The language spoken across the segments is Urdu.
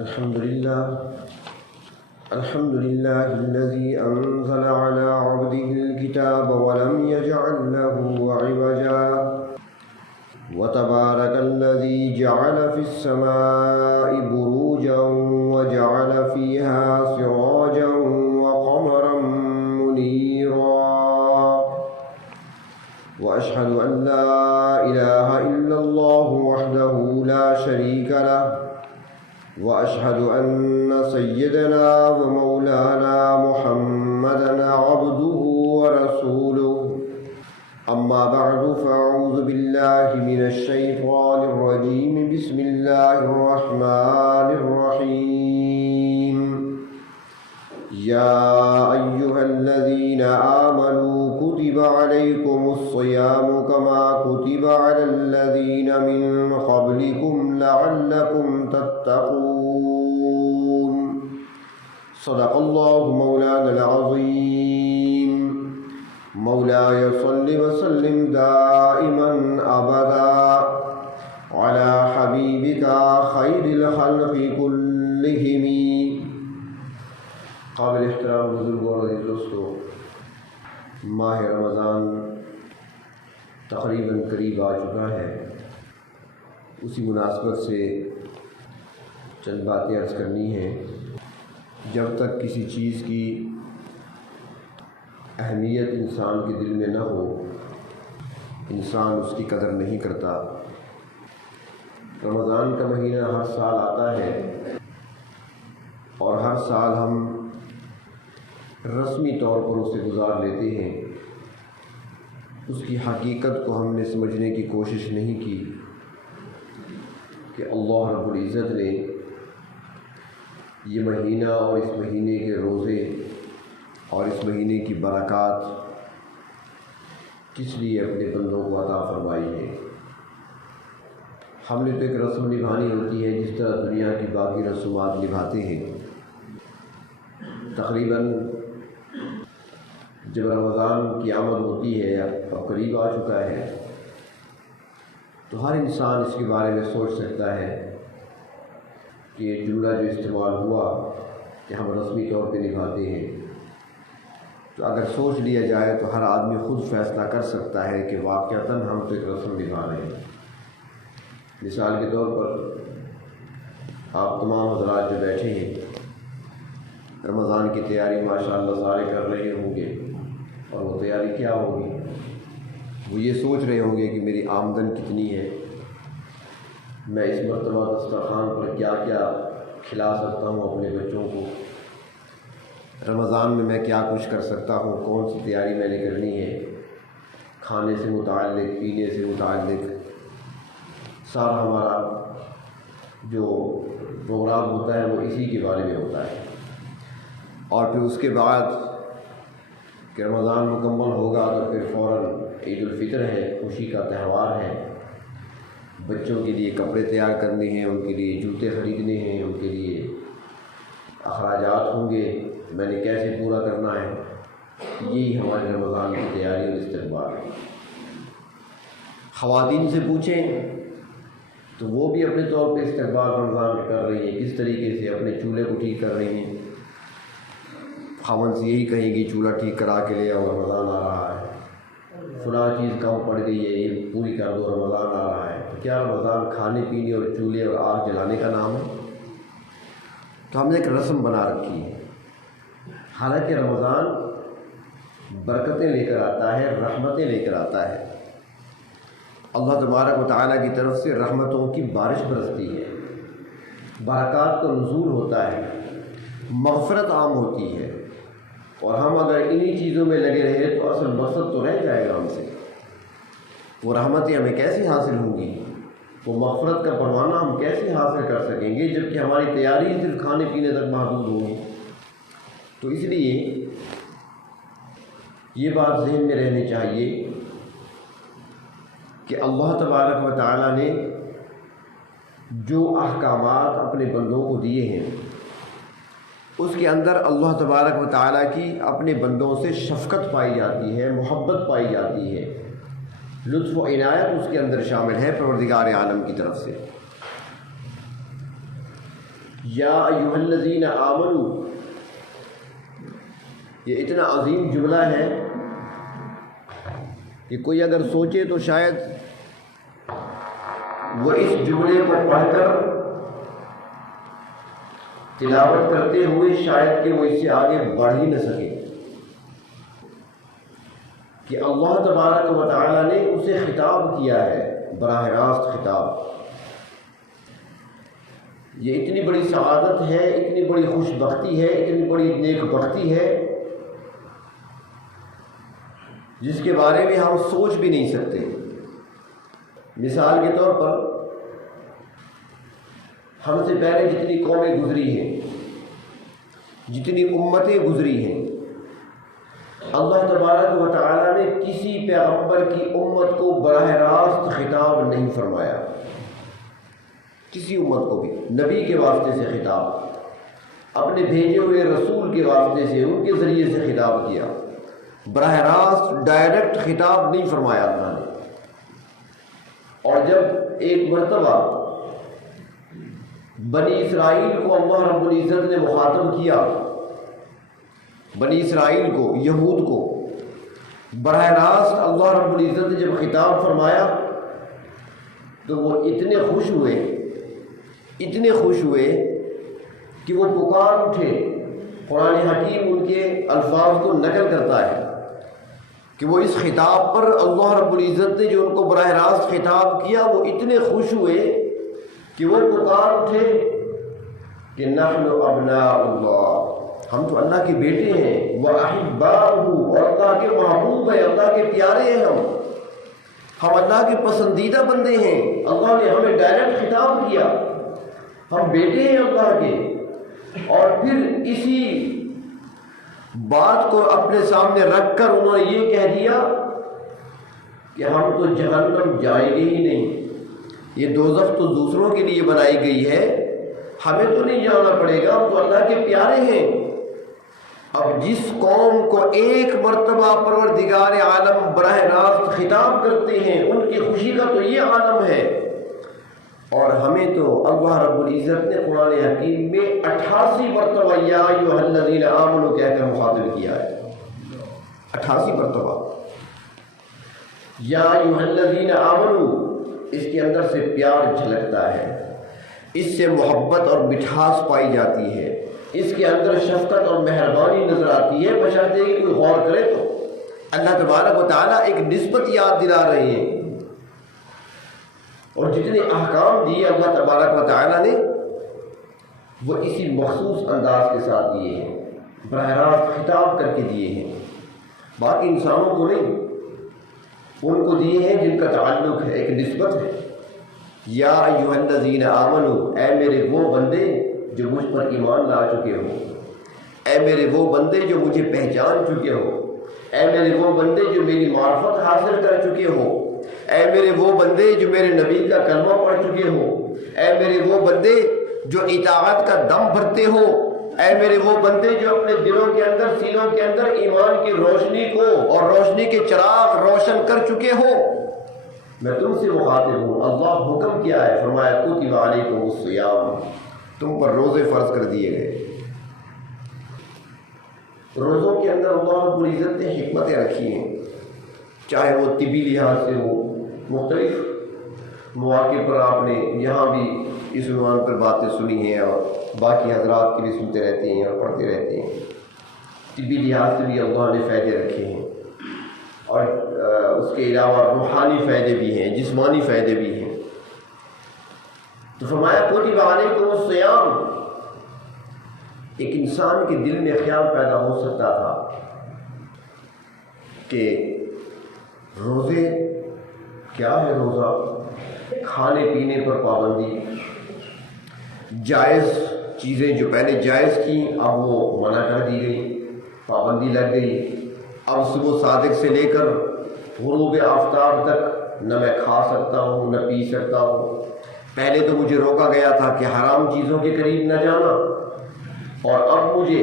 الحمد لله الذي أنزل على عبده الكتاب ولم يجعل له عوجا وتبارك الذي جعل في السماء بروجا وجعل فيها سراجا وقمرا منيرا وأشهد أن لا إله إلا الله وحده لا شريك له وأشهد أن سيدنا ومولانا محمدًا عبده ورسوله أما بعد فأعوذ بالله من الشيطان الرجيم بسم الله الرحمن الرحيم يا أيها الذين آمنوا كتب عليكم الصيام كما كتب على الذين من قبلكم لعلكم تتقون صدق الله مولانا العظيم مولاي صل وسلم دائما أبدا على حبيبك خير الخلق كلهم. قابل احترام بزرگوں اور عزیز دوستوں، ماہ رمضان تقریباً قریب آ چکا ہے. اسی مناسبت سے چند باتیں عرض کرنی ہیں. جب تک کسی چیز کی اہمیت انسان کے دل میں نہ ہو، انسان اس کی قدر نہیں کرتا. رمضان کا مہینہ ہر سال آتا ہے اور ہر سال ہم رسمی طور پر اسے گزار لیتے ہیں. اس کی حقیقت کو ہم نے سمجھنے کی کوشش نہیں کی کہ اللہ رب العزت نے یہ مہینہ اور اس مہینے کے روزے اور اس مہینے کی برکات کس لیے اپنے بندوں کو عطا فرمائی ہے. ہم نے تو ایک رسم نبھانی ہوتی ہے جس طرح دنیا کی باقی رسومات نبھاتے ہیں. تقریباً جب رمضان کی آمد ہوتی ہے، اب قریب آ چکا ہے، تو ہر انسان اس کے بارے میں سوچ سکتا ہے کہ یہ جملہ جو استعمال ہوا کہ ہم رسمی طور پہ نبھاتے ہیں، تو اگر سوچ لیا جائے تو ہر آدمی خود فیصلہ کر سکتا ہے کہ واقعتاً ہم تو ایک رسم نبھا رہے ہیں. مثال کے طور پر آپ تمام حضرات جو بیٹھے ہیں، رمضان کی تیاری ماشاءاللہ سارے کر رہے ہوں گے، اور وہ تیاری کیا ہوگی؟ وہ یہ سوچ رہے ہوں گے کہ میری آمدن کتنی ہے، میں اس مرتبہ دسترخوان پر کیا کیا کھلا سکتا ہوں اپنے بچوں کو، رمضان میں کیا کچھ کر سکتا ہوں، کون سی تیاری میں نے کرنی ہے. کھانے سے متعلق، پینے سے متعلق سارا ہمارا جو پروگرام ہوتا ہے وہ اسی کے بارے میں ہوتا ہے. اور پھر اس کے بعد کہ رمضان مکمل ہوگا تو پھر فوراً عید الفطر ہے، خوشی کا تہوار ہے. بچوں کے لیے کپڑے تیار کرنے ہیں، ان کے لیے جوتے خریدنے ہیں، ان کے لیے اخراجات ہوں گے، میں نے کیسے پورا کرنا ہے. یہی ہمارے رمضان کی تیاری اور استقبال ہے. خواتین سے پوچھیں تو وہ بھی اپنے طور پہ استقبال رمضان کر رہی ہیں، کس طریقے سے اپنے چولہے کو ٹھیک کر رہی ہیں. خاوند سے یہی کہیں گی چولہا ٹھیک کرا کے لے آؤ، رمضان آ رہا ہے، فلاں چیز کم پڑ گئی ہے یہ پوری کر دو، رمضان آ رہا ہے. کیا رمضان کھانے پینے اور چولہے اور آگ جلانے کا نام ہے؟ تو ہم نے ایک رسم بنا رکھی ہے. حالانکہ رمضان برکتیں لے کر آتا ہے، رحمتیں لے کر آتا ہے. اللہ تبارک و تعالیٰ کی طرف سے رحمتوں کی بارش برستی ہے، برکات کا نزول ہوتا ہے، مغفرت عام ہوتی ہے. اور ہم اگر انہی چیزوں میں لگے رہے تو اصل مقصد تو رہ جائے گا ہم سے. وہ رحمتیں ہمیں کیسے حاصل ہوں گی، وہ مغفرت کا پروانہ ہم کیسے حاصل کر سکیں گے جبکہ ہماری تیاری صرف کھانے پینے تک محدود ہوگی. تو اس لیے یہ بات ذہن میں رہنی چاہیے کہ اللہ تبارک و تعالیٰ نے جو احکامات اپنے بندوں کو دیے ہیں اس کے اندر اللہ تبارک و تعالیٰ کی اپنے بندوں سے شفقت پائی جاتی ہے، محبت پائی جاتی ہے، لطف و عنایت اس کے اندر شامل ہے پروردگار عالم کی طرف سے. یا ایھا الذین آمنوا، یہ اتنا عظیم جملہ ہے کہ کوئی اگر سوچے تو شاید وہ اس جملے کو پڑھ کر تلاوت کرتے ہوئے شاید کہ وہ اس سے آگے بڑھ ہی نہ سکے، کہ اللہ تبارک و تعالیٰ نے اسے خطاب کیا ہے، براہ راست خطاب۔ یہ اتنی بڑی سعادت ہے، اتنی بڑی خوش بختی ہے، اتنی بڑی نیک بختی ہے جس کے بارے میں ہم سوچ بھی نہیں سکتے۔ مثال کے طور پر ہم سے پہلے جتنی قومیں گزری ہیں، جتنی امتیں گزری ہیں، اللہ تبارک و تعالیٰ نے کسی پیغمبر کی امت کو براہ راست خطاب نہیں فرمایا، کسی امت کو بھی نبی کے واسطے سے خطاب، اپنے بھیجے ہوئے رسول کے واسطے سے، ان کے ذریعے سے خطاب کیا، براہ راست ڈائریکٹ خطاب نہیں فرمایا اللہ نے۔ اور جب ایک مرتبہ بنی اسرائیل کو اللہ رب العزت نے مخاطب کیا، بنی اسرائیل کو، یہود کو براہ راست اللہ رب العزت نے جب خطاب فرمایا تو وہ اتنے خوش ہوئے کہ وہ پکار اٹھے۔ قرآن حکیم ان کے الفاظ کو نقل کرتا ہے کہ وہ اس خطاب پر اللہ رب العزت نے جو ان کو براہ راست خطاب کیا، وہ اتنے خوش ہوئے کہ وہ پکار اٹھے کہ نحن ابناء اللہ، ہم تو اللہ کے بیٹے ہیں، وَأَحِبَّاؤُهُ، اور اللہ کے محبوب ہیں، اللہ کے پیارے ہیں، ہم اللہ کے پسندیدہ بندے ہیں۔ اللہ نے ہمیں ڈائریکٹ خطاب کیا، ہم بیٹے ہیں اللہ کے۔ اور پھر اسی بات کو اپنے سامنے رکھ کر انہوں نے یہ کہہ دیا کہ ہم تو جہنم جائیں گے ہی نہیں، یہ دوزخ تو دوسروں کے لیے بنائی گئی ہے، ہمیں تو نہیں جانا پڑے گا، ہم تو اللہ کے پیارے ہیں۔ اب جس قوم کو ایک مرتبہ پروردگار عالم براہ راست خطاب کرتے ہیں، ان کی خوشی کا تو یہ عالم ہے، اور ہمیں تو اللہ رب العزت نے قرآن حکیم میں 88 مرتبہ یا ایھا الذین آمنوا کہہ کر مخاطب کیا ہے، 88 مرتبہ یا ایھا الذین آمنوا۔ اس کے اندر سے پیار جھلکتا ہے، اس سے محبت اور مٹھاس پائی جاتی ہے، اس کے اندر شفقت اور مہربانی نظر آتی ہے، بشرطے کہ کوئی غور کرے تو۔ اللہ تبارک و تعالیٰ ایک نسبت یاد دلا رہے ہیں، اور جتنے احکام دیے اللہ تبارک و تعالیٰ نے وہ اسی مخصوص انداز کے ساتھ دیے ہیں، براہ راست خطاب کر کے دیے ہیں، باقی انسانوں کو نہیں، ان کو دیے ہیں جن کا تعلق ہے، ایک نسبت ہے۔ یا ایھا الذین آمنوا، اے میرے وہ بندے جو مجھ پر ایمان لا چکے ہو، اے میرے وہ بندے جو مجھے پہچان چکے ہو، اے میرے وہ بندے جو میری معرفت حاصل کر چکے ہو، اے میرے وہ بندے جو میرے نبی کا کلمہ پڑھ چکے ہو، اے میرے وہ بندے جو اطاعت کا دم بھرتے ہو، اے میرے وہ بندے جو اپنے دلوں کے اندر، سینوں کے اندر ایمان کی روشنی کو اور روشنی کے چراغ روشن کر چکے ہو، میں تم سے مخاطب ہوں۔ اللہ حکم کیا ہے، فرمایا کتب علیکم الصیام، تم پر روزے فرض کر دیے گئے۔ روزوں کے اندر اللہ رب العزت نے حکمتیں رکھی ہیں، چاہے وہ طبی لحاظ سے ہو، مختلف مواقع پر آپ نے یہاں بھی اس عنوان پر باتیں سنی ہیں، اور باقی حضرات کی بھی سنتے رہتے ہیں اور پڑھتے رہتے ہیں۔ طبی لحاظ سے بھی اللہ نے فائدے رکھے ہیں، اور اس کے علاوہ روحانی فائدے بھی ہیں، جسمانی فائدے بھی ہیں۔ تو فرمایا کتب علیکم الصیام۔ ایک انسان کے دل میں خیال پیدا ہو سکتا تھا کہ روزے کیا ہے، روزہ کھانے پینے پر پابندی، جائز چیزیں جو پہلے جائز کی اب وہ منع کر دی گئی، پابندی لگ گئی۔ اب صبح صادق سے لے کر غروب آفتاب تک نہ میں کھا سکتا ہوں نہ پی سکتا ہوں۔ پہلے تو مجھے روکا گیا تھا کہ حرام چیزوں کے قریب نہ جانا، اور اب مجھے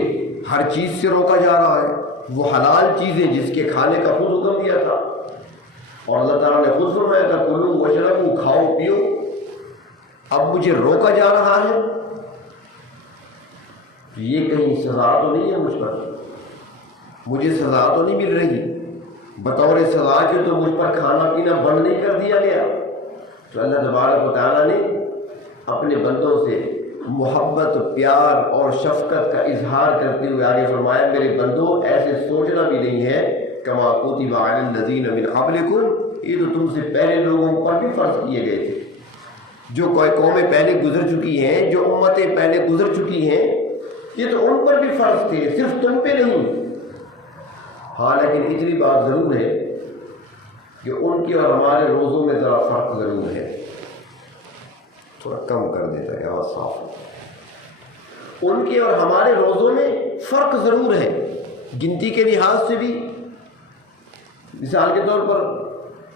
ہر چیز سے روکا جا رہا ہے، وہ حلال چیزیں جس کے کھانے کا خود حکم دیا تھا، اور اللہ تعالیٰ نے خود فرمایا تھا کلو وشربو، کھاؤ پیو، اب مجھے روکا جا رہا ہے۔ یہ کہیں سزا تو نہیں ہے مجھ پر، مجھے سزا تو نہیں مل رہی، بطور سزا کے تو مجھ پر کھانا پینا بند نہیں کر دیا گیا۔ تو اللہ تبارک و تعالیٰ نے اپنے بندوں سے محبت، پیار اور شفقت کا اظہار کرتے ہوئے آگے فرمایا، میرے بندوں ایسے سوچنا بھی نہیں ہے کما کتب علی الذین من قبلکم، یہ تو تم سے پہلے لوگوں پر بھی فرض کیے گئے تھے، جو کوئی قومیں پہلے گزر چکی ہیں، جو امتیں پہلے گزر چکی ہیں، یہ تو ان پر بھی فرض تھے، صرف تم پہ نہیں۔ ہاں لیکن اتنی بات ضرور ہے کہ ان کے اور ہمارے روزوں میں ذرا فرق ضرور ہے، تھوڑا کم کر دیتا ہے آواز صاف۔ ان کے اور ہمارے روزوں میں فرق ضرور ہے، گنتی کے لحاظ سے بھی۔ مثال کے طور پر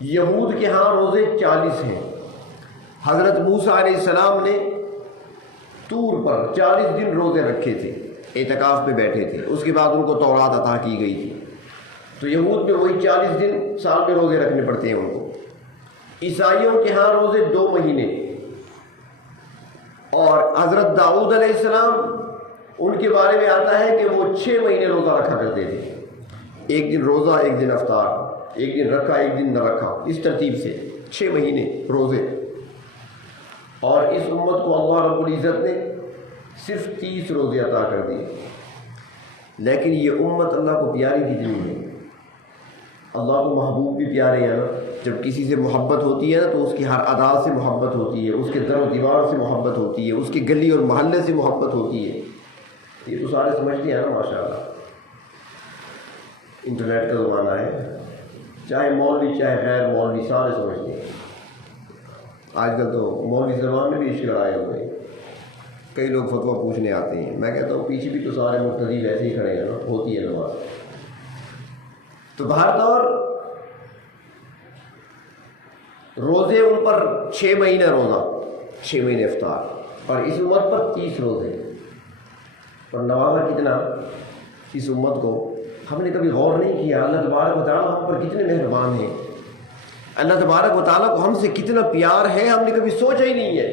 یہود کے ہاں روزے 40 ہیں، حضرت موسیٰ علیہ السلام نے طور پر 40 دن روزے رکھے تھے، اعتکاف پہ بیٹھے تھے، اس کے بعد ان کو تورات عطا کی گئی تھی۔ تو یہود میں وہی 40 دن سال میں روزے رکھنے پڑتے ہیں ان کو۔ عیسائیوں کے ہاں روزے 2 مہینے، اور حضرت داؤد علیہ السلام ان کے بارے میں آتا ہے کہ وہ 6 مہینے روزہ رکھا کرتے تھے، ایک دن روزہ ایک دن افطار، ایک دن رکھا ایک دن نہ رکھا، اس ترتیب سے 6 مہینے روزے۔ اور اس امت کو اللہ رب العزت نے صرف 30 روزے عطا کر دیے۔ لیکن یہ امت اللہ کو پیاری کتنی ہے، اللہ کو محبوب بھی پیارے ہیں نا۔ جب کسی سے محبت ہوتی ہے نا تو اس کی ہر ادا سے محبت ہوتی ہے، اس کے در و دیوار سے محبت ہوتی ہے، اس کی گلی اور محلے سے محبت ہوتی ہے۔ یہ تو سارے سمجھتے ہیں نا ماشاءاللہ۔ انٹرنیٹ کا زمانہ ہے، چاہے مولوی چاہے غیر مولوی سارے سمجھتے ہیں۔ آج کل تو مولوی زبان میں بھی عشق آئے ہوئے ہیں، کئی لوگ فتویٰ پوچھنے آتے ہیں، میں کہتا ہوں پیچھے بھی تو سارے مقتدی ویسے ہی کھڑے ہیں نا، ہوتی ہے نماز۔ تو بہر طور روزے ان پر 6 مہینے روزہ، 6 مہینے افطار، اور اس امت پر 30 روزے، اور نوازا کتنا اس امت کو۔ ہم نے کبھی غور نہیں کیا اللہ تبارک و تعالیٰ ہم پر کتنے مہربان ہیں، اللہ تبارک و تعالیٰ کو ہم سے کتنا پیار ہے، ہم نے کبھی سوچا ہی نہیں ہے۔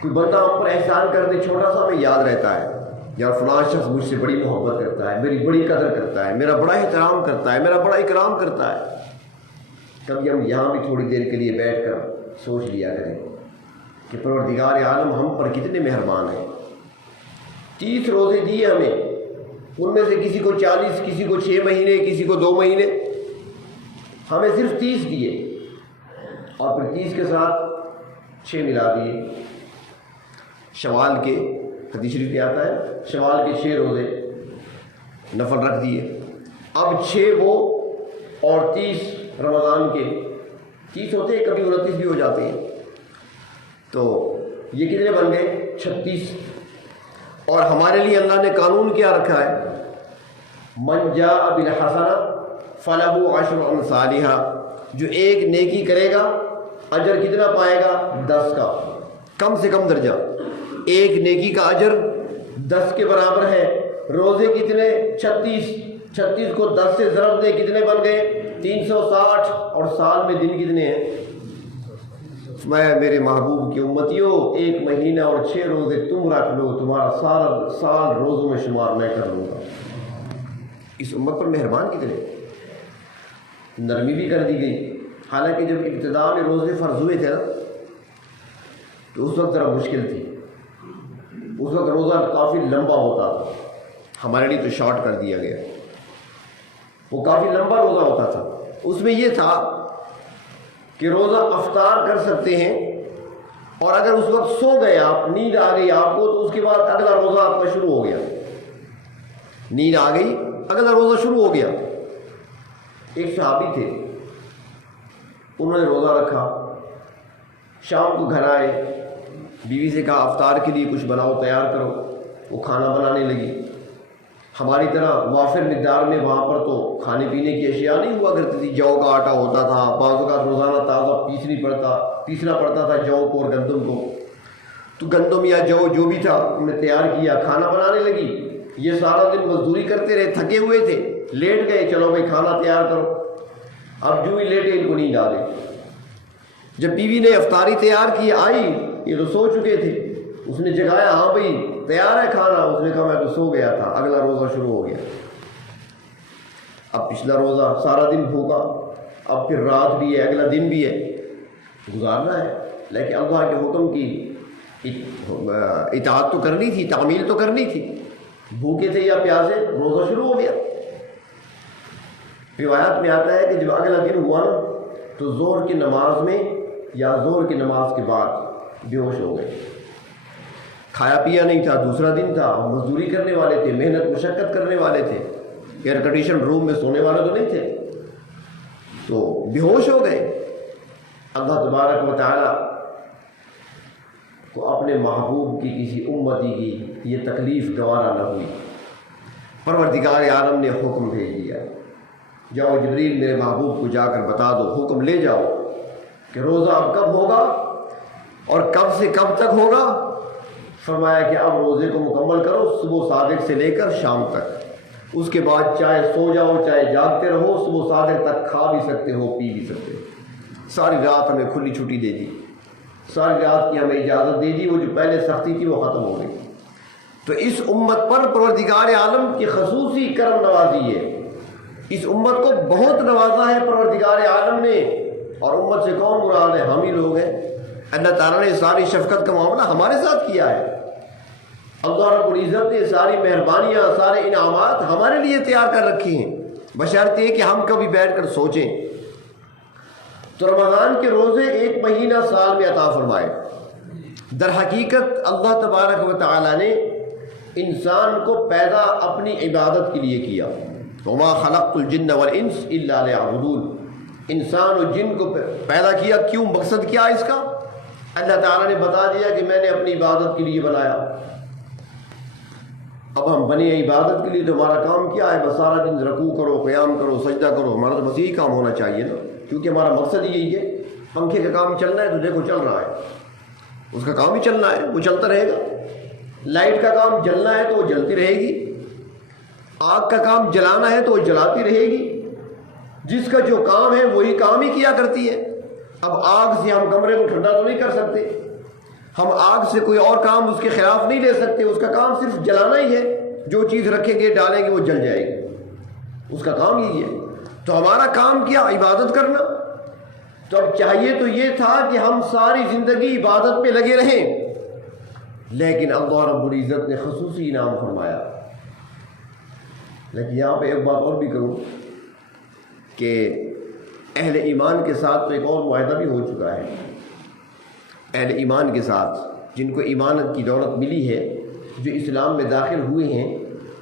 کوئی بندہ ہم پر احسان کر دے چھوٹا سا، ہمیں یاد رہتا ہے یار فلاں شخص مجھ سے بڑی محبت کرتا ہے، میری بڑی قدر کرتا ہے، میرا بڑا احترام کرتا ہے، میرا بڑا اکرام کرتا ہے۔ کبھی ہم یہاں بھی تھوڑی دیر کے لیے بیٹھ کر سوچ لیا کریں کہ پروردگار عالم ہم پر کتنے مہربان ہیں۔ 30 روزے دیے ہمیں، ان میں سے کسی کو 40، کسی کو 6 مہینے، کسی کو 2 مہینے، ہمیں صرف 30 دیے، اور پھر 30 کے ساتھ 6 ملا دیے۔ شوال کے حدیث شریف میں آتا ہے شوال کے 6 روزے نفل رکھ دیے، اب 6 وہ اور 30 رمضان کے 30 ہوتے ہیں، کبھی 29 بھی ہو جاتے ہیں، تو یہ کتنے بن گئے 36۔ اور ہمارے لیے اللہ نے قانون کیا رکھا ہے، من جاء بالحسنہ فلہ 10 امثالھا، جو ایک نیکی کرے گا اجر کتنا پائے گا، 10 کا، کم سے کم درجہ، ایک نیکی کا اجر 10 کے برابر ہے۔ روزے کتنے 36 کو 10 سے ضرب دے کتنے بن گئے 360، اور سال میں دن کتنے ہیں؟ میں میرے محبوب کی امتیوں 1 مہینہ اور 6 روزے تم رکھ لو، تمہارا سارا سال روزوں میں شمار میں کر لوں گا۔ اس امت پر مہربان کتنے، نرمی بھی کر دی گئی۔ حالانکہ جب ابتدا میں روزے فرض ہوئے تھے نا تو اس وقت ذرا مشکل تھی، اس وقت روزہ کافی لمبا ہوتا تھا، ہمارے لیے تو شارٹ کر دیا گیا، وہ کافی لمبا روزہ ہوتا تھا۔ اس میں یہ تھا کہ روزہ افطار کر سکتے ہیں، اور اگر اس وقت سو گئے آپ، نیند آ گئی آپ کو، تو اس کے بعد اگلا روزہ آپ کا شروع ہو گیا، نیند آ گئی اگلا روزہ شروع ہو گیا۔ ایک صحابی تھے، انہوں نے روزہ رکھا، شام کو گھر آئے، بیوی سے کہا افطار کے لیے کچھ بناؤ، تیار کرو، وہ کھانا بنانے لگی۔ ہماری طرح وافر مقدار میں وہاں پر تو کھانے پینے کی اشیاء نہیں ہوا کرتی تھی، جو کا آٹا ہوتا تھا، بعض اوقات روزانہ تازہ پیسنا پڑتا تھا جو کو اور گندم کو، تو گندم یا جو بھی تھا انہوں نے تیار کیا، کھانا بنانے لگی۔ یہ سارا دن مزدوری کرتے رہے، تھکے ہوئے تھے، لیٹ گئے، چلو بھائی کھانا تیار کرو۔ اب جو ہی لیٹے ان کو نیند آ گئی۔ جب بیوی نے افطاری تیار کی آئی، یہ تو سو چکے تھے، اس نے جگایا، ہاں بھائی تیار ہے کھانا، اس نے کہا میں تو سو گیا تھا، اگلا روزہ شروع ہو گیا۔ اب پچھلا روزہ سارا دن بھوکا، اب پھر رات بھی ہے، اگلا دن بھی ہے، گزارنا ہے، لیکن اللہ کے حکم کی اطاعت تو کرنی تھی، تعمیل تو کرنی تھی۔ بھوکے تھے یا پیاسے، روزہ شروع ہو گیا۔ روایات میں آتا ہے کہ جب اگلا دن ہوا نا تو ظہر کی نماز میں یا ظہر کی نماز کے بعد بے ہوش ہو گئے۔ کھایا پیا نہیں تھا، دوسرا دن تھا، مزدوری کرنے والے تھے، محنت مشقت کرنے والے تھے، ایئر کنڈیشن روم میں سونے والے تو نہیں تھے، تو بے ہوش ہو گئے۔ اللہ تبارک و تعالیٰ کو اپنے محبوب کی کسی امتی کی یہ تکلیف گوارا نہ ہوئی، پروردگار عالم نے حکم بھیج دیا، جاؤ جبریل میرے محبوب کو جا کر بتا دو، حکم لے جاؤ کہ روزہ اب کب ہوگا اور کب سے کب تک ہوگا۔ فرمایا کہ اب روزے کو مکمل کرو، صبح صادق سے لے کر شام تک، اس کے بعد چاہے سو جاؤ چاہے جاگتے رہو، صبح صادق تک کھا بھی سکتے ہو پی بھی سکتے ہو۔ ساری رات ہمیں کھلی چھٹی دے دی، ساری رات کی ہمیں اجازت دے دی، وہ جو پہلے سختی تھی وہ ختم ہو گئی۔ تو اس امت پر پروردگار عالم کی خصوصی کرم نوازی ہے، اس امت کو بہت نوازا ہے پروردگار عالم نے، اور امت سے کون مراد ہے؟ ہم ہی لوگ ہیں۔ اللہ تعالیٰ نے ساری شفقت کا معاملہ ہمارے ساتھ کیا ہے، اللہ رب العزت نے ساری مہربانیاں سارے انعامات ہمارے لیے تیار کر رکھی ہیں، بشرطے کہ ہم کبھی بیٹھ کر سوچیں۔ تو رمضان کے روزے ایک مہینہ سال میں عطا فرمائے۔ در حقیقت اللہ تبارک و تعالیٰ نے انسان کو پیدا اپنی عبادت کے لیے کیا، وما خلقت الجن والانس الا لیعبدون، انسان اور جن کو پیدا کیا، کیوں؟ مقصد کیا ہے اس کا؟ اللہ تعالیٰ نے بتا دیا کہ میں نے اپنی عبادت کے لیے بنایا۔ اب ہم بنے عبادت کے لیے، تو ہمارا کام کیا ہے؟ بس سارا دن رکوع کرو، قیام کرو، سجدہ کرو، ہمارا تو بس یہی کام ہونا چاہیے نا، کیونکہ ہمارا مقصد یہی ہے۔ پنکھے کا کام چلنا ہے تو دیکھو چل رہا ہے، اس کا کام ہی چلنا ہے، وہ چلتا رہے گا۔ لائٹ کا کام جلنا ہے تو وہ جلتی رہے گی، آگ کا کام جلانا ہے تو وہ جلاتی رہے گی، جس کا جو کام ہے وہی کام ہی کیا کرتی ہے۔ اب آگ سے ہم کمرے کو ٹھنڈا تو نہیں کر سکتے، ہم آگ سے کوئی اور کام اس کے خلاف نہیں لے سکتے، اس کا کام صرف جلانا ہی ہے، جو چیز رکھیں گے ڈالیں گے وہ جل جائے گی، اس کا کام یہی ہے۔ تو ہمارا کام کیا؟ عبادت کرنا۔ تو اب چاہیے تو یہ تھا کہ ہم ساری زندگی عبادت پہ لگے رہیں، لیکن اللہ رب العزت نے خصوصی انعام فرمایا۔ لیکن یہاں پہ ایک بات اور بھی کروں کہ اہل ایمان کے ساتھ تو ایک اور معاہدہ بھی ہو چکا ہے، اہل ایمان کے ساتھ جن کو ایمانت کی دولت ملی ہے، جو اسلام میں داخل ہوئے ہیں،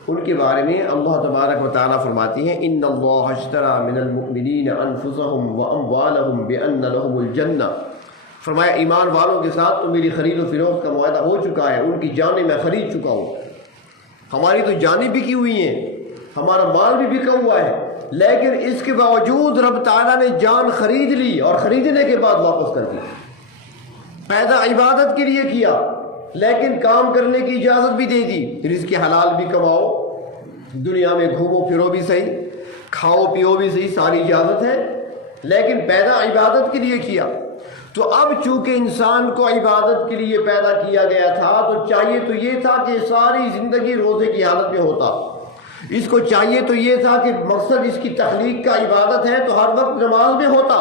ان کے بارے میں اللہ تبارک و تعالیٰ فرماتی ہیں ان اللہ اشتری من المؤمنین انفسهم واموالهم بان لهم الجنہ، فرمایا ایمان والوں کے ساتھ تو میری خرید و فروخت کا معاہدہ ہو چکا ہے، ان کی جانیں میں خرید چکا ہوں، ہماری تو جانیں بکی ہوئی ہیں، ہمارا مال بھی بکا ہوا ہے، لیکن اس کے باوجود رب تعالیٰ نے جان خرید لی اور خریدنے کے بعد واپس کر دی۔ پیدا عبادت کے لیے کیا، لیکن کام کرنے کی اجازت بھی دے دی، رزق حلال بھی کماؤ، دنیا میں گھومو پھرو بھی صحیح، کھاؤ پیو بھی صحیح، ساری اجازت ہے، لیکن پیدا عبادت کے لیے کیا۔ تو اب چونکہ انسان کو عبادت کے لیے پیدا کیا گیا تھا، تو چاہیے تو یہ تھا کہ ساری زندگی روزے کی حالت میں ہوتا، اس کو چاہیے تو یہ تھا کہ مقصد اس کی تخلیق کا عبادت ہے تو ہر وقت نماز میں ہوتا،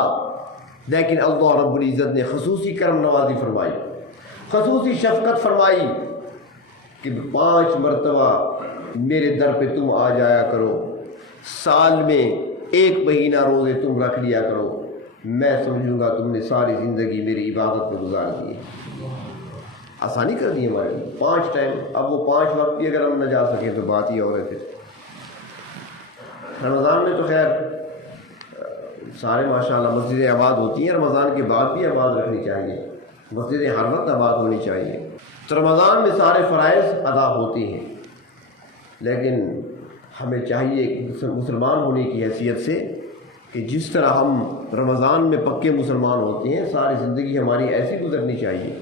لیکن اللہ رب العزت نے خصوصی کرم نوازی فرمائی، خصوصی شفقت فرمائی کہ 5 مرتبہ میرے در پہ تم آ جایا کرو، سال میں 1 مہینہ روزے تم رکھ لیا کرو، میں سمجھوں گا تم نے ساری زندگی میری عبادت میں گزار دی ہے۔ آسانی کر دی ہمارے لیے 5 ٹائم، اب وہ 5 وقت بھی اگر ہم نہ جا سکیں تو بات ہی اور ہے۔ پھر رمضان میں تو خیر سارے ماشاءاللہ مسجدیں آباد ہوتی ہیں، رمضان کے بعد بھی آباد رکھنی چاہیے، مسجدیں ہر وقت آباد ہونی چاہیے۔ تو رمضان میں سارے فرائض ادا ہوتے ہیں، لیکن ہمیں چاہیے مسلمان ہونے کی حیثیت سے کہ جس طرح ہم رمضان میں پکے مسلمان ہوتے ہیں، ساری زندگی ہماری ایسی گزرنی چاہیے۔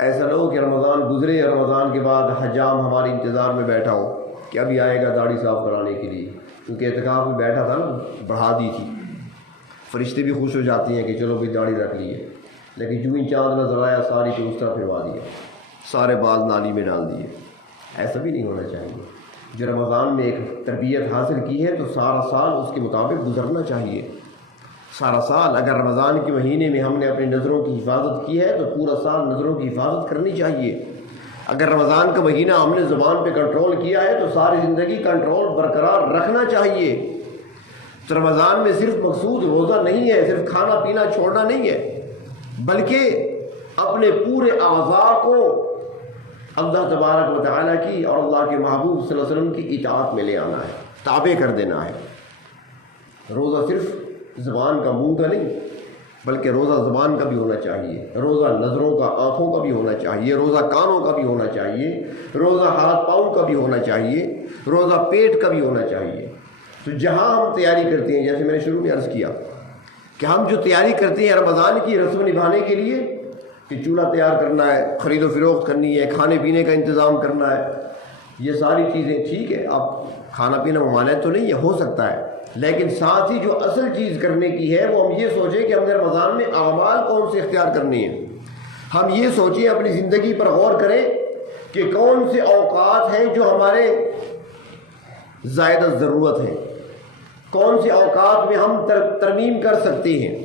ایسا نہ ہو کہ رمضان گزرے، رمضان کے بعد حجام ہمارے انتظار میں بیٹھا ہو کہ ابھی آئے گا داڑھی صاف کرانے کے لیے، کیونکہ اعتکاف میں بیٹھا تھا نا، بڑھا دی تھی، فرشتے بھی خوش ہو جاتی ہیں کہ چلو بھی داڑھی رکھ لی ہے، لیکن جو ہی چاند نظر آیا ساری کو اس طرح پھروا دیا۔ سارے بال نالی میں ڈال دیے، ایسا بھی نہیں ہونا چاہیے۔ جو رمضان میں ایک تربیت حاصل کی ہے تو سارا سال اس کے مطابق گزرنا چاہیے۔ سارا سال اگر رمضان کے مہینے میں ہم نے اپنی نظروں کی حفاظت کی ہے تو پورا سال نظروں کی حفاظت کرنی چاہیے۔ اگر رمضان کا مہینہ ہم نے زبان پہ کنٹرول کیا ہے تو ساری زندگی کنٹرول برقرار رکھنا چاہیے۔ تو رمضان میں صرف مقصود روزہ نہیں ہے، صرف کھانا پینا چھوڑنا نہیں ہے، بلکہ اپنے پورے اعضاء کو اللہ تبارک و تعالیٰ کی اور اللہ کے محبوب صلی اللہ علیہ وسلم کی اطاعت میں لے آنا ہے، تابع کر دینا ہے۔ روزہ صرف زبان کا، منہ کا نہیں، بلکہ روزہ زبان کا بھی ہونا چاہیے، روزہ نظروں کا، آنکھوں کا بھی ہونا چاہیے، روزہ کانوں کا بھی ہونا چاہیے، روزہ ہاتھ پاؤں کا بھی ہونا چاہیے، روزہ پیٹ کا بھی ہونا چاہیے۔ تو جہاں ہم تیاری کرتے ہیں، جیسے میں نے شروع میں عرض کیا کہ ہم جو تیاری کرتے ہیں رمضان کی رسم نبھانے کے لیے، کہ چولہا تیار کرنا ہے، خرید و فروخت کرنی ہے، کھانے پینے کا انتظام کرنا ہے، یہ ساری چیزیں ٹھیک ہے، اب کھانا پینا ممانعت تو نہیں ہے، ہو سکتا ہے، لیکن ساتھ ہی جو اصل چیز کرنے کی ہے وہ ہم یہ سوچیں کہ ہم نے رمضان میں اعمال کون سے اختیار کرنے ہیں۔ ہم یہ سوچیں، اپنی زندگی پر غور کریں کہ کون سے اوقات ہیں جو ہمارے زائد ضرورت ہیں، کون سے اوقات میں ہم ترمیم کر سکتے ہیں،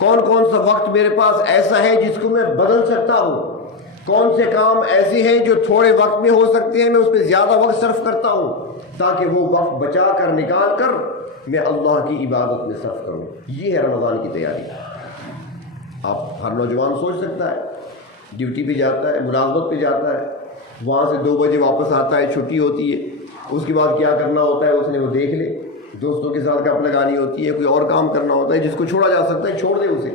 کون سا وقت میرے پاس ایسا ہے جس کو میں بدل سکتا ہوں، کون سے کام ایسے ہیں جو تھوڑے وقت میں ہو سکتے ہیں، میں اس پہ زیادہ وقت صرف کرتا ہوں تاکہ وہ وقت بچا کر نکال کر میں اللہ کی عبادت میں صرف کروں۔ یہ ہے رمضان کی تیاری۔ آپ ہر نوجوان سوچ سکتا ہے، ڈیوٹی پہ جاتا ہے، ملازمت پہ جاتا ہے، وہاں سے 2 بجے واپس آتا ہے، چھٹی ہوتی ہے، اس کے بعد کیا کرنا ہوتا ہے اس نے وہ دیکھ لے، دوستوں کے ساتھ گپ لگانی ہوتی ہے، کوئی اور کام کرنا ہوتا ہے، جس کو چھوڑا جا سکتا ہے چھوڑ دے، اسے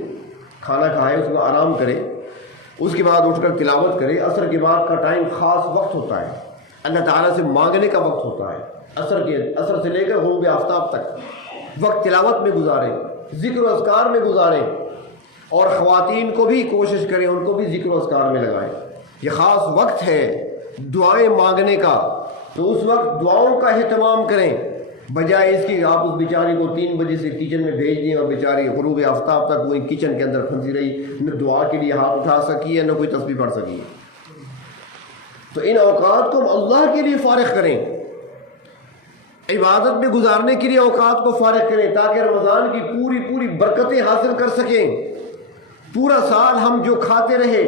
کھانا کھائے، اس کو آرام کرے، اس کے بعد اٹھ کر تلاوت کرے۔ عصر کے بعد کا ٹائم خاص وقت ہوتا ہے، اللہ تعالیٰ سے مانگنے کا وقت ہوتا ہے۔ عصر سے لے کر غروب آفتاب تک وقت تلاوت میں گزاریں، ذکر و اذکار میں گزاریں، اور خواتین کو بھی کوشش کریں، ان کو بھی ذکر و اذکار میں لگائیں۔ یہ خاص وقت ہے دعائیں مانگنے کا، تو اس وقت دعاؤں کا اہتمام کریں، بجائے اس کی آپ اس بیچاری کو 3 بجے سے کچن میں بھیج دیں اور بیچاری غروب آفتاب تک وہی کچن کے اندر پھنسی رہی، نہ دعا کے لیے ہاتھ اٹھا سکی ہے، نہ کوئی تسبیح پڑھ سکی ہے۔ تو ان اوقات کو ہم اللہ کے لیے فارغ کریں، عبادت میں گزارنے کے لیے اوقات کو فارغ کریں، تاکہ رمضان کی پوری برکتیں حاصل کر سکیں۔ پورا سال ہم جو کھاتے رہے،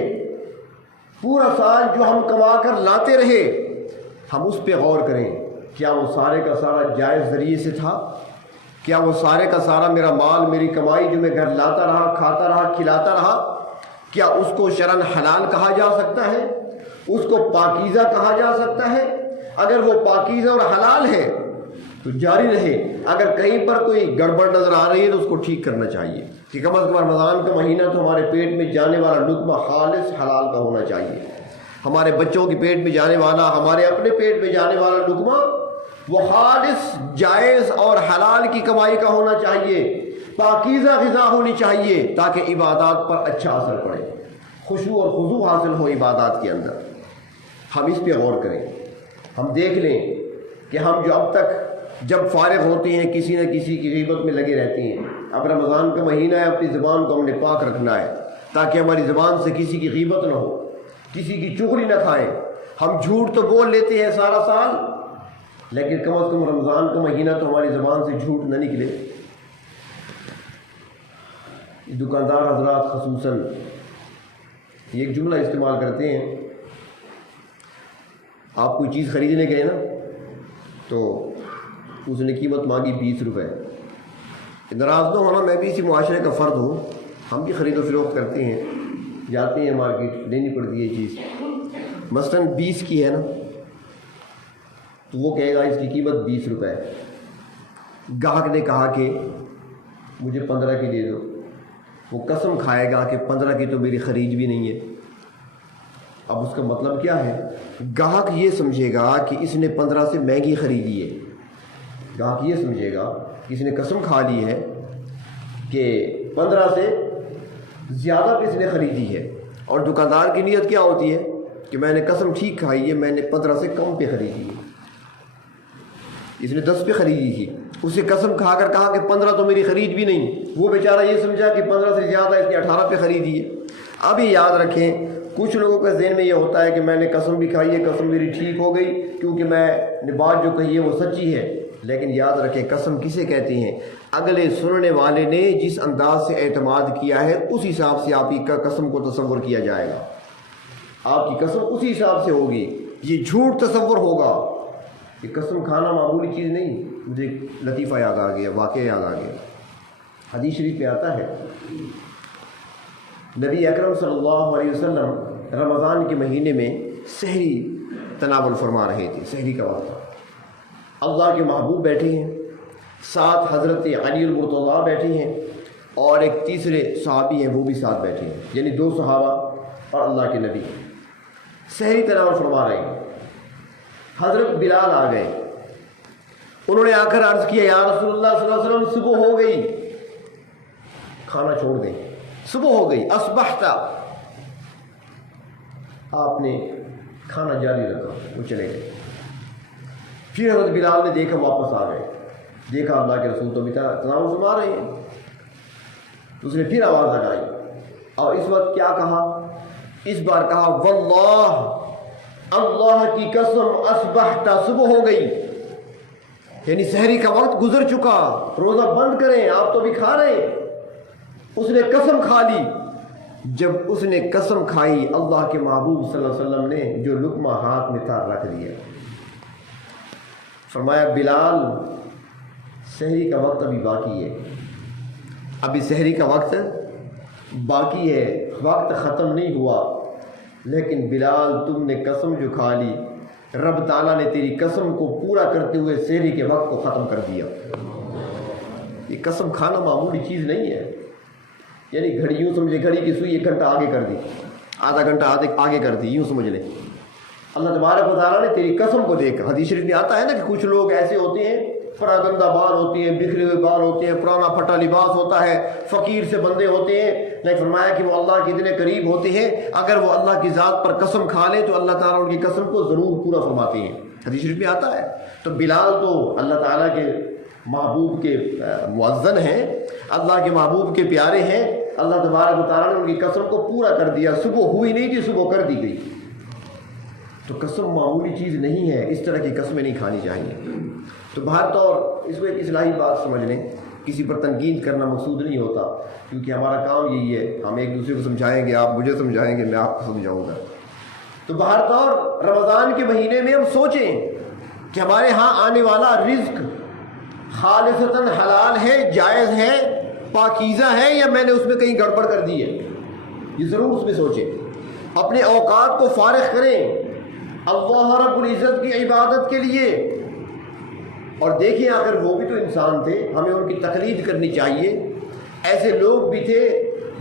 پورا سال جو ہم کما کر لاتے رہے، ہم اس پہ غور کریں، کیا وہ سارے کا سارا جائز ذریعے سے تھا؟ کیا وہ سارے کا سارا میرا مال، میری کمائی جو میں گھر لاتا رہا، کھاتا رہا، کھلاتا رہا، کیا اس کو شرعاً حلال کہا جا سکتا ہے؟ اس کو پاکیزہ کہا جا سکتا ہے؟ اگر وہ پاکیزہ اور حلال ہے تو جاری رہے، اگر کہیں پر کوئی گڑبڑ نظر آ رہی ہے تو اس کو ٹھیک کرنا چاہیے، کہ کم از کم رمضان کا مہینہ تو ہمارے پیٹ میں جانے والا لقمہ خالص حلال کا ہونا چاہیے، ہمارے بچوں کے پیٹ میں جانے والا، ہمارے اپنے پیٹ میں جانے والا لقمہ وہ خالص جائز اور حلال کی کمائی کا ہونا چاہیے، پاکیزہ غذا ہونی چاہیے، تاکہ عبادات پر اچھا اثر پڑے، خشوع اور خضوع حاصل ہو عبادات کے اندر۔ ہم اس پہ غور کریں، ہم دیکھ لیں کہ ہم جو اب تک جب فارغ ہوتے ہیں کسی نہ کسی کی غیبت میں لگے رہتے ہیں، اب رمضان کا مہینہ ہے، اپنی زبان کو ہم نے پاک رکھنا ہے، تاکہ ہماری زبان سے کسی کی غیبت نہ ہو، کسی کی چغلی نہ کھائیں۔ ہم جھوٹ تو بول لیتے ہیں سارا سال، لیکن کم از کم رمضان کا مہینہ تو ہماری زبان سے جھوٹ نہ نکلے۔ دکاندار حضرات خصوصاً ایک جملہ استعمال کرتے ہیں، آپ کوئی چیز خریدنے گئے نا تو اس نے قیمت مانگی 20 روپے، ناراض نہ ہونا، میں بھی اسی معاشرے کا فرد ہوں، ہم بھی خرید و فروخت کرتے ہیں، جاتے ہیں مارکیٹ، لینی پڑتی ہے یہ چیز، مثلاً 20 کی ہے نا، تو وہ کہے گا اس کی قیمت 20 روپے ہے، گاہک نے کہا کہ مجھے 15 کی دے دو، وہ قسم کھائے گا کہ 15 کی تو میری خرید بھی نہیں ہے۔ اب اس کا مطلب کیا ہے؟ گاہک یہ سمجھے گا کہ اس نے 15 سے مہنگی خریدی ہے، گاہک یہ سمجھے گا کہ اس نے قسم کھا لی ہے کہ 15 سے زیادہ پہ اس نے خریدی ہے، اور دکاندار کی نیت کیا ہوتی ہے کہ میں نے قسم ٹھیک کھائی ہے، میں نے 15 سے کم پہ خریدی ہے، اس نے 10 پہ خریدی تھی، اسے قسم کھا کر کہا کہ 15 تو میری خرید بھی نہیں، وہ بیچارہ یہ سمجھا کہ 15 سے زیادہ اس نے 18 پہ خریدی ہے۔ اب یہ یاد رکھیں کچھ لوگوں کے ذہن میں یہ ہوتا ہے کہ میں نے قسم بھی کھائی ہے، قسم میری ٹھیک ہو گئی کیونکہ میں نے بات جو کہی ہے وہ سچی ہے. لیکن یاد رکھیں قسم کسے کہتے ہیں؟ اگلے سننے والے نے جس انداز سے اعتماد کیا ہے اس حساب سے آپ کی قسم کو تصور کیا جائے گا. آپ کی قسم اسی حساب سے ہوگی. یہ جھوٹ تصور ہوگا. یہ قسم کھانا معمولی چیز نہیں. مجھے لطیفہ یاد آ گیا، واقعہ یاد آ گیا. حدیث شریف میں آتا ہے نبی اکرم صلی اللہ علیہ وسلم رمضان کے مہینے میں سحری تناول فرما رہے تھے. سحری کا وقت، اللہ کے محبوب بیٹھے ہیں، ساتھ حضرت علی المرتضیٰ بیٹھے ہیں، اور ایک تیسرے صحابی ہیں وہ بھی ساتھ بیٹھے ہیں، یعنی 2 صحابہ اور اللہ کے نبی. سحری تناول فرما رہے ہیں. حضرت بلال آ گئے. انہوں نے آ کر عرض کیا یا رسول اللہ صلی اللہ علیہ وسلم صبح ہو گئی، کھانا چھوڑ دیں. صبح ہو گئی، اصبحتا. آپ نے کھانا جاری رکھا، وہ چلے گئے. پھر حضرت بلال نے دیکھا، واپس آ گئے. دیکھا اللہ کے رسول تو بھی تناول فرما رہے ہیں. تو اس نے پھر آواز لگائی، اور اس وقت کیا کہا؟ اس بار کہا واللہ، اللہ کی قسم اصبحتا، صبح ہو گئی. یعنی سحری کا وقت گزر چکا، روزہ بند کریں، آپ تو بھی کھا رہے ہیں. اس نے قسم کھا لی. جب اس نے قسم کھائی، اللہ کے محبوب صلی اللہ علیہ وسلم نے جو لقمہ ہاتھ میں تھا رکھ دیا. فرمایا بلال سحری کا وقت ابھی باقی ہے، ابھی سحری کا وقت باقی ہے، وقت ختم نہیں ہوا. لیکن بلال تم نے قسم جو کھا لی، رب تعالیٰ نے تیری قسم کو پورا کرتے ہوئے سحری کے وقت کو ختم کر دیا. یہ قسم کھانا معمولی چیز نہیں ہے. یعنی گھڑی یوں سمجھے، گھڑی کی سوئی 1 گھنٹہ آگے کر دی، آدھا گھنٹہ آگے کر دی، یوں سمجھ لیں. اللہ تبارک و تعالیٰ نے تیری قسم کو دیکھ. حدیث شریف میں آتا ہے نا کہ کچھ لوگ ایسے ہوتے ہیں، پراگندہ بال ہوتی ہیں، بکھرے ہوئے بال ہوتے ہیں، پرانا پھٹا لباس ہوتا ہے، فقیر سے بندے ہوتے ہیں، لیکن فرمایا کہ وہ اللہ کے اتنے قریب ہوتے ہیں اگر وہ اللہ کی ذات پر قسم کھا لیں تو اللہ تعالیٰ ان کی قسم کو ضرور پورا فرماتے ہیں. حدیث شریف میں آتا ہے. تو بلال تو اللہ تعالیٰ کے محبوب کے مؤذن ہیں، اللہ کے محبوب کے پیارے ہیں. اللہ تبارک و تعالیٰ نے ان کی قسم کو پورا کر دیا. صبح ہوئی نہیں تھی، صبح کر دی گئی. تو قسم معمولی چیز نہیں ہے. اس طرح کی قسمیں نہیں کھانی چاہیے. تو بہر طور اس کو ایک اصلاحی بات سمجھ لیں. کسی پر تنقید کرنا مقصود نہیں ہوتا، کیونکہ ہمارا کام یہی ہے، ہم ایک دوسرے کو سمجھائیں گے، آپ مجھے سمجھائیں گے، میں آپ کو سمجھاؤں گا. تو بہر طور رمضان کے مہینے میں ہم سوچیں کہ ہمارے ہاں آنے والا رزق خالصتاً حلال ہے، جائز ہے، پاکیزہ ہے، یا میں نے اس میں کہیں گڑبڑ کر دی ہے. یہ ضرور اس میں سوچیں. اپنے اوقات کو فارغ کریں اللہ رب العزت کی عبادت کے لیے. اور دیکھیں اگر وہ بھی تو انسان تھے، ہمیں ان کی تقلید کرنی چاہیے. ایسے لوگ بھی تھے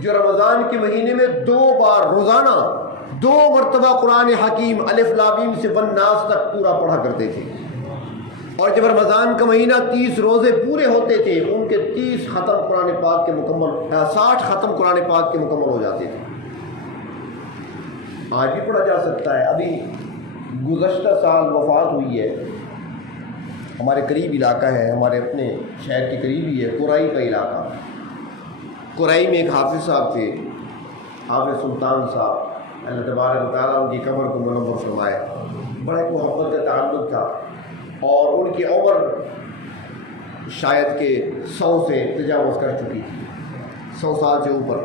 جو رمضان کے مہینے میں 2 بار روزانہ 2 مرتبہ قرآن حکیم الف لام میم سے والناس تک پورا پڑھا کرتے تھے. اور جب رمضان کا مہینہ 30 روزے پورے ہوتے تھے، ان کے 30 ختم قرآن پاک کے مکمل، 60 ختم قرآن پاک کے مکمل ہو جاتے تھے. آج بھی پڑھا جا سکتا ہے. ابھی گزشتہ سال وفات ہوئی ہے، ہمارے قریب علاقہ ہے، ہمارے اپنے شہر کے قریب ہی ہے، قرائی کا علاقہ. قرائی میں ایک حافظ صاحب تھے، حافظ سلطان صاحب. اللہ تبارک و تعالیٰ ان کی قبر کو منور فرمائے. بڑے محبت کا تعلق تھا، اور ان کی عمر شاید کہ 100 سے تجاوز کر چکی تھی، 100 سال سے اوپر.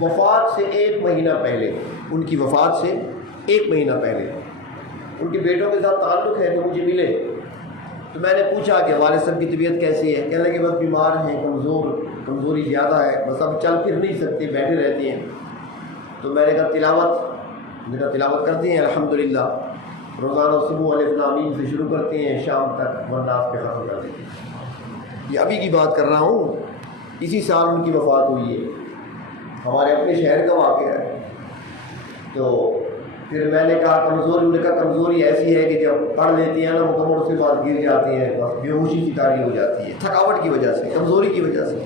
وفات سے 1 مہینہ پہلے، ان کی وفات سے 1 مہینہ پہلے ان کے بیٹوں کے ساتھ تعلق ہے تو مجھے ملے. تو میں نے پوچھا کہ والد صاحب کی طبیعت کیسی ہے؟ کہنے لگے بس بیمار ہیں، کمزوری زیادہ ہے، بس اب چل پھر نہیں سکتے، بیٹھے رہتے ہیں. تو میں نے کہا تلاوت کرتے ہیں الحمدللہ. روزانہ صبح الف لام میم سے شروع کرتے ہیں، شام تک والناس پہ ختم کر دیتے ہیں. یہ ابھی کی بات کر رہا ہوں، اسی سال ان کی وفات ہوئی ہے. ہمارے اپنے شہر کا واقعہ ہے. تو پھر میں نے کہا کمزوری ایسی ہے کہ جب پڑھ لیتی ہیں نا مکمل، اس کے بعد گر جاتی ہیں، بس بے ہوشی کی طاری ہو جاتی ہے، تھکاوٹ کی وجہ سے، کمزوری کی وجہ سے.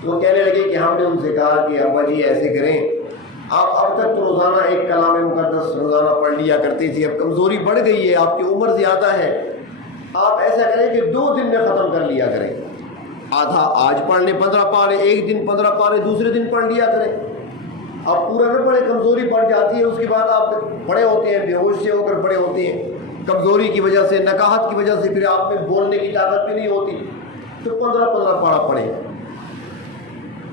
تو وہ کہنے لگے کہ ہم نے ان سے کہا کہ ابا جی ایسے کریں، آپ اب تک تو روزانہ 1 کلام مقدس روزانہ پڑھ لیا کرتی تھی، اب کمزوری بڑھ گئی ہے، آپ کی عمر زیادہ ہے، آپ ایسا کریں کہ 2 دن میں ختم کر لیا کریں. آدھا آج پڑھ لیں 15 پارے، ایک دن 15 پارے دوسرے دن پڑھ لیا کریں. آپ پورا نہ پڑھیں، کمزوری پڑ جاتی ہے، اس کے بعد آپ بڑے ہوتے ہیں، بے ہوش سے ہو کر بڑے ہوتے ہیں کمزوری کی وجہ سے، نکاہت کی وجہ سے، پھر آپ میں بولنے کی طاقت بھی نہیں ہوتی، تو 15 پارہ پڑھے۔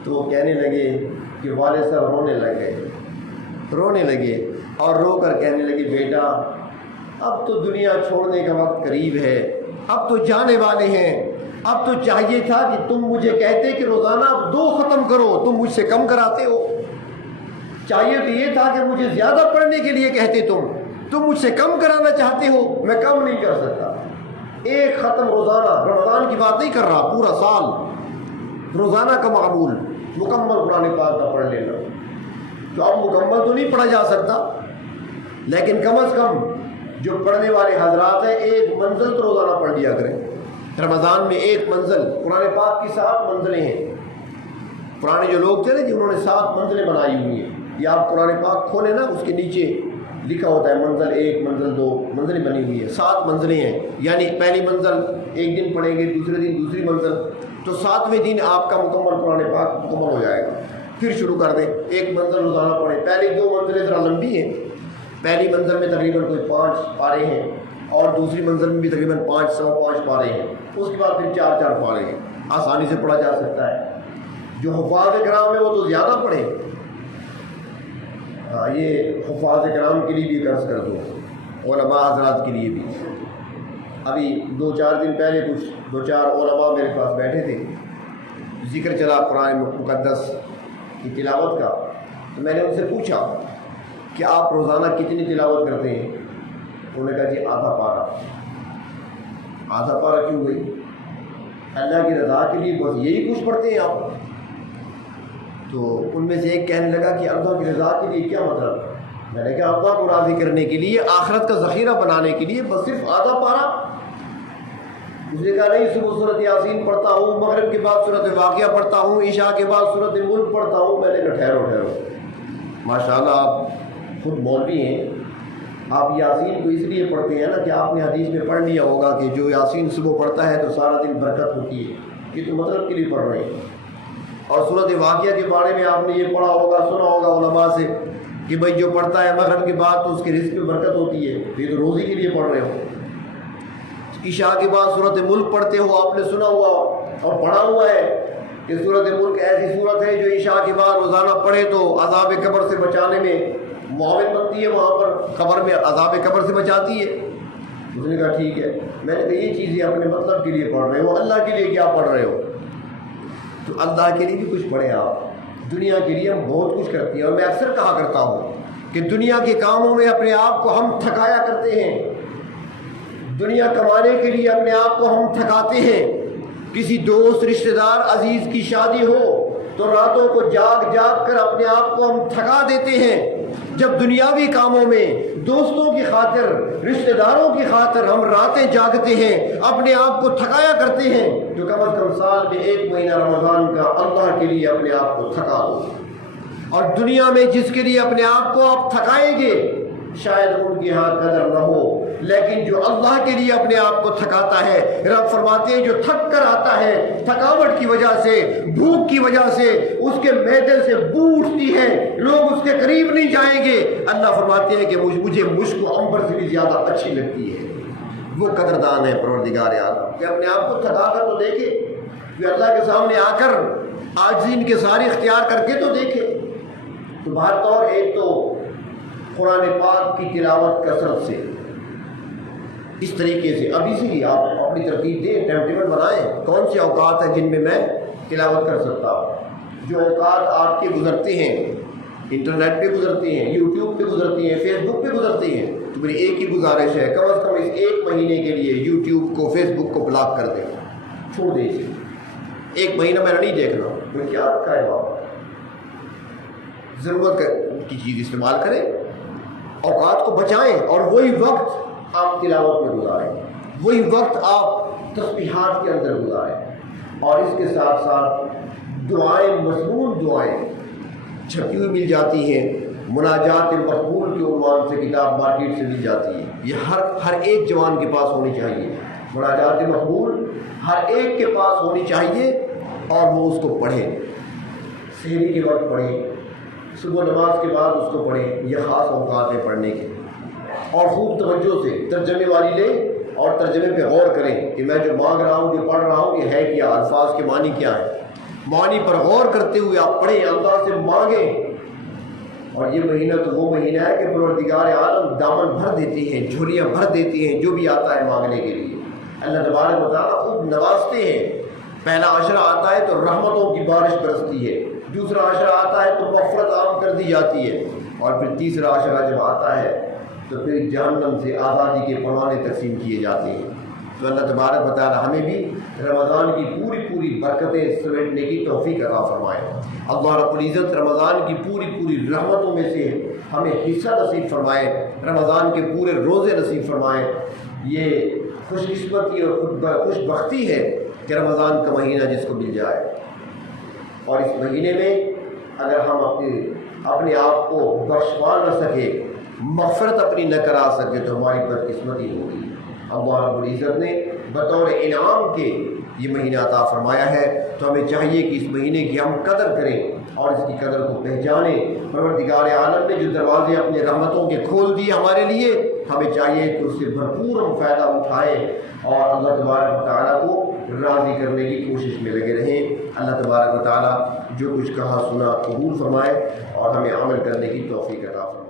تو وہ کہنے لگے کہ والد صاحب رونے لگے اور رو کر کہنے لگے بیٹا اب تو دنیا چھوڑنے کا وقت قریب ہے، اب تو جانے والے ہیں، اب تو چاہیے تھا کہ تم مجھے کہتے کہ روزانہ اب 2 ختم کرو، تم مجھ سے کم کراتے ہو۔ چاہیے تو یہ تھا کہ مجھے زیادہ پڑھنے کے لیے کہتے، تم مجھ سے کم کرانا چاہتے ہو، میں کم نہیں کر سکتا۔ 1 ختم روزانہ، رمضان کی بات نہیں کر رہا، پورا سال روزانہ کا معمول مکمل قرآن پاک کا پڑھ لینا۔ تو اب مکمل تو نہیں پڑھا جا سکتا، لیکن کم از کم جو پڑھنے والے حضرات ہیں 1 منزل تو روزانہ پڑھ لیا کریں۔ رمضان میں 1 منزل، قرآن پاک کی 7 منزلیں ہیں۔ پرانے جو لوگ تھے نا جنہوں نے 7 منزلیں بنائی ہوئی ہیں، یا آپ قرآن پاک کھولیں نا، اس کے نیچے لکھا ہوتا ہے منزل 1 منزل 2 منزلیں بنی ہوئی ہیں، 7 منزلیں ہیں، یعنی پہلی منزل ایک دن پڑھیں گے، دوسرے دن دوسری منزل، تو 7ویں دن آپ کا مکمل قرآن پاک مکمل ہو جائے گا۔ پھر شروع کر دیں، 1 منزل روزانہ پڑھیں۔ پہلی 2 منزلیں ذرا لمبی ہیں، پہلی منزل میں تقریباً کوئی 5 پارے ہیں، اور دوسری منزل میں بھی تقریباً 5 سوا 5 پارے ہیں، اس کے بعد پھر 4 پارے ہیں، آسانی سے پڑھا جا سکتا ہے۔ جو حفاظ کرام ہے وہ تو زیادہ پڑھیں۔ یہ حفاظ کرام کے لیے بھی عرض کر دو، علماء حضرات کے لیے بھی۔ ابھی 2-4 دن پہلے 2-4 علماء میرے پاس بیٹھے تھے، ذکر چلا قرآن مقدس کی تلاوت کا، تو میں نے ان سے پوچھا کہ آپ روزانہ کتنی تلاوت کرتے ہیں؟ انہوں نے کہا جی آدھا پارہ کیوں گئی؟ اللہ کی رضا کے لیے بس یہی کچھ پڑھتے ہیں آپ؟ تو ان میں سے ایک کہنے لگا کہ اللہ کی رضا کے لیے کیا مطلب؟ میں نے کہا اللہ کو راضی کرنے کے لیے، آخرت کا ذخیرہ بنانے کے لیے بس صرف آدھا پارہ۔ اس نے کہا نہیں، صبح سورۃ یاسین پڑھتا ہوں، مغرب کے بعد سورۃ واقعہ پڑھتا ہوں، عشاء کے بعد سورۃ ملک پڑھتا ہوں۔ میں نے کہا ٹھہرو، ماشاءاللہ آپ خود مولوی ہیں، آپ یاسین کو اس لیے پڑھتے ہیں نا کہ آپ نے حدیث میں پڑھ لیا ہوگا کہ جو یاسین صبح پڑھتا ہے تو سارا دن برکت ہوتی ہے، یہ تو مطلب کے لیے پڑھ رہے ہیں۔ اور سورۃ واقعہ کے بارے میں آپ نے یہ پڑھا ہوگا، سنا ہوگا علماء سے کہ بھائی جو پڑھتا ہے مغرب کے بعد تو اس کے رزق میں برکت ہوتی ہے، یہ تو روزی کے لیے پڑھ رہے ہو۔ عشاء کے بعد سورۃ ملک پڑھتے ہو، آپ نے سنا ہوا اور پڑھا ہوا ہے کہ سورۃ ملک ایسی سورت ہے جو عشاء کے بعد روزانہ پڑھے تو عذاب قبر سے بچانے میں معاون بنتی ہے، وہاں پر قبر میں عذاب قبر سے بچاتی ہے۔ اس نے کہا ٹھیک ہے۔ میں نے کہا یہ چیزیں اپنے مطلب کے لیے پڑھ رہے ہو، اللہ کے لیے کیا پڑھ رہے ہو؟ تو اللہ کے لیے بھی کچھ پڑھیں آپ۔ دنیا کے لیے ہم بہت کچھ کرتے ہیں، اور میں اکثر کہا کرتا ہوں کہ دنیا کے کاموں میں اپنے آپ کو ہم تھکایا کرتے ہیں، دنیا کمانے کے لیے اپنے آپ کو ہم تھکاتے ہیں۔ کسی دوست، رشتہ دار، عزیز کی شادی ہو تو راتوں کو جاگ کر اپنے آپ کو ہم تھکا دیتے ہیں۔ جب دنیاوی کاموں میں دوستوں کی خاطر، رشتہ داروں کی خاطر ہم راتیں جاگتے ہیں، اپنے آپ کو تھکایا کرتے ہیں، تو کم از کم سال میں 1 مہینہ رمضان کا اللہ کے لیے اپنے آپ کو تھکا دو۔ اور دنیا میں جس کے لیے اپنے آپ کو آپ تھکائیں گے شاید ان کے ہاں قدر نہ ہو، لیکن جو اللہ کے لیے اپنے آپ کو تھکاتا ہے، رب فرماتے ہیں جو تھک کر آتا ہے، تھکاوٹ کی وجہ سے، بھوک کی وجہ سے اس کے معدے سے بو اٹھتی ہے، لوگ اس کے قریب نہیں جائیں گے، اللہ فرماتے ہیں کہ مجھے مشک و عنبر سے بھی زیادہ اچھی لگتی ہے۔ وہ قدردان ہے پروردگار عالم کہ اپنے آپ کو تھکا کر تو دیکھے، کہ اللہ کے سامنے آ کر عاجزی انکساری اختیار کر کے تو دیکھے۔ تو بہر طور ایک تو قرآن پاک کی تلاوت کثرت سے، اس طریقے سے اب اسی لیے آپ اپنی ترتیب دیں، ٹائم ٹیبل بنائیں، کون سے اوقات ہیں جن میں میں تلاوت کر سکتا ہوں۔ جو اوقات آپ کے گزرتے ہیں، انٹرنیٹ پہ گزرتے ہیں، یوٹیوب پہ گزرتے ہیں، فیس بک پہ گزرتے ہیں، تو میری ایک ہی گزارش ہے کم از کم اس 1 مہینے کے لیے یوٹیوب کو، فیس بک کو بلاک کر دیں، چھوڑ دیں اسے۔ 1 مہینہ میں نہیں دیکھنا، پھر کیا رکھا ہے باپ، ضرورت کی چیز استعمال کریں، اوقات کو بچائیں، اور وہی وقت آپ تلاوت میں گزاریں، وہی وقت آپ تسبیحات کے اندر گزاریں، اور اس کے ساتھ ساتھ دعائیں، مضمون دعائیں چھپی ہوئی مل جاتی ہیں، مناجات مقبول کے عنوان سے کتاب مارکیٹ سے مل جاتی ہے، یہ ہر ایک جوان کے پاس ہونی چاہیے، مناجات مقبول ہر ایک کے پاس ہونی چاہیے، اور وہ اس کو پڑھے، سحری کے وقت پڑھے، صبح نماز کے بعد اس کو پڑھیں، یہ خاص اوقات ہے پڑھنے کے، اور خوب توجہ سے ترجمے والی لیں اور ترجمے پہ غور کریں کہ میں جو مانگ رہا ہوں، جو پڑھ رہا ہوں، یہ ہے کیا، الفاظ کے معنی کیا ہے۔ معنی پر غور کرتے ہوئے آپ پڑھیں، اللہ سے مانگیں۔ اور یہ مہینہ تو وہ مہینہ ہے کہ پروردگار عالم دامن بھر دیتی ہیں، جھولیاں بھر دیتی ہیں جو بھی آتا ہے مانگنے کے لیے۔ اللہ تبارک و تعالیٰ خوب نوازتے ہیں۔ پہلا عشرہ آتا ہے تو رحمتوں کی بارش برستی ہے، دوسرا عشرہ آتا ہے تو مغفرت عام کر دی جاتی ہے، اور پھر تیسرا عشرہ جب آتا ہے تو پھر جہنم سے آزادی کے پروانے تقسیم کیے جاتے ہیں۔ تو اللہ تبارک و تعالیٰ ہمیں بھی رمضان کی پوری برکتیں سمیٹنے کی توفیق عطا فرمائے۔ اللہ رب العزت رمضان کی پوری رحمتوں میں سے ہمیں حصہ نصیب فرمائے، رمضان کے پورے روزے نصیب فرمائے۔ یہ خوش قسمتی اور خوش بختی ہے کہ رمضان کا مہینہ جس کو مل جائے، اور اس مہینے میں اگر ہم اپنے آپ کو بخشوا نہ سکے، مغفرت اپنی نہ کرا سکے، تو ہماری بدقسمتی ہوگی۔ اللہ رب العزت نے بطور انعام کے یہ مہینہ عطا فرمایا ہے، تو ہمیں چاہیے کہ اس مہینے کی ہم قدر کریں اور اس کی قدر کو پہچانیں۔ پروردگار عالم نے جو دروازے اپنے رحمتوں کے کھول دیے ہمارے لیے، ہمیں چاہیے کہ اس سے بھرپور ہم فائدہ اٹھائیں اور اللہ تبارک و تعالیٰ کو راضی کرنے کی کوشش میں لگے رہیں۔ اللہ تبارک و تعالیٰ جو کچھ کہا سنا قبول فرمائے اور ہمیں عمل کرنے کی توفیق عطا فرمائے۔